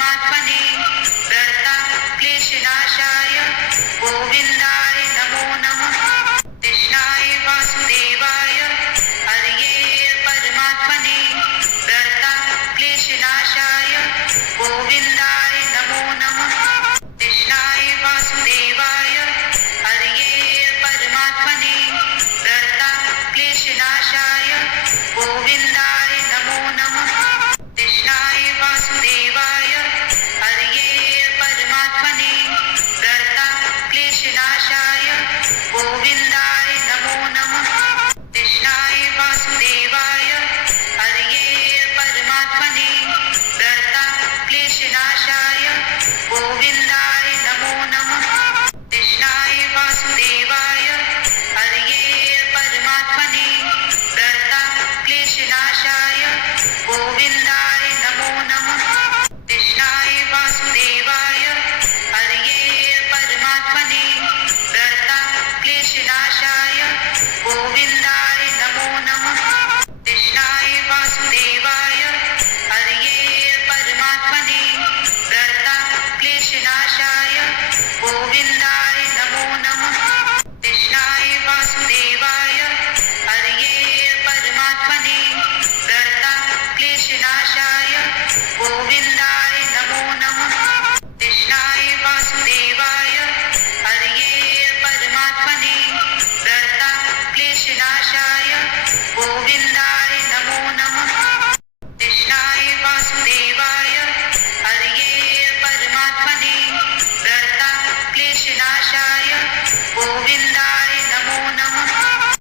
परमात्मने प्रणता क्लेशनाशाय गोविन्दाय नमो नमः। कृष्णाय वासुदेवाय हरये परमात्मने प्रणता क्लेशनाशाय गोविन्दाय नमो नमः। कृष्णाय वासुदेवाय हरये परमात्मने प्रणता क्लेशनाशाय गोविन्दाय नमो नमः। कृष्णाय वासुदेवाय हरये परमात्मने प्रणता क्लेशनाशाय गोविन्दाय नमो नमः। कृष्णाय वासुदेवाय हरये परमात्मने प्रणता क्लेशनाशाय गोविन्दाय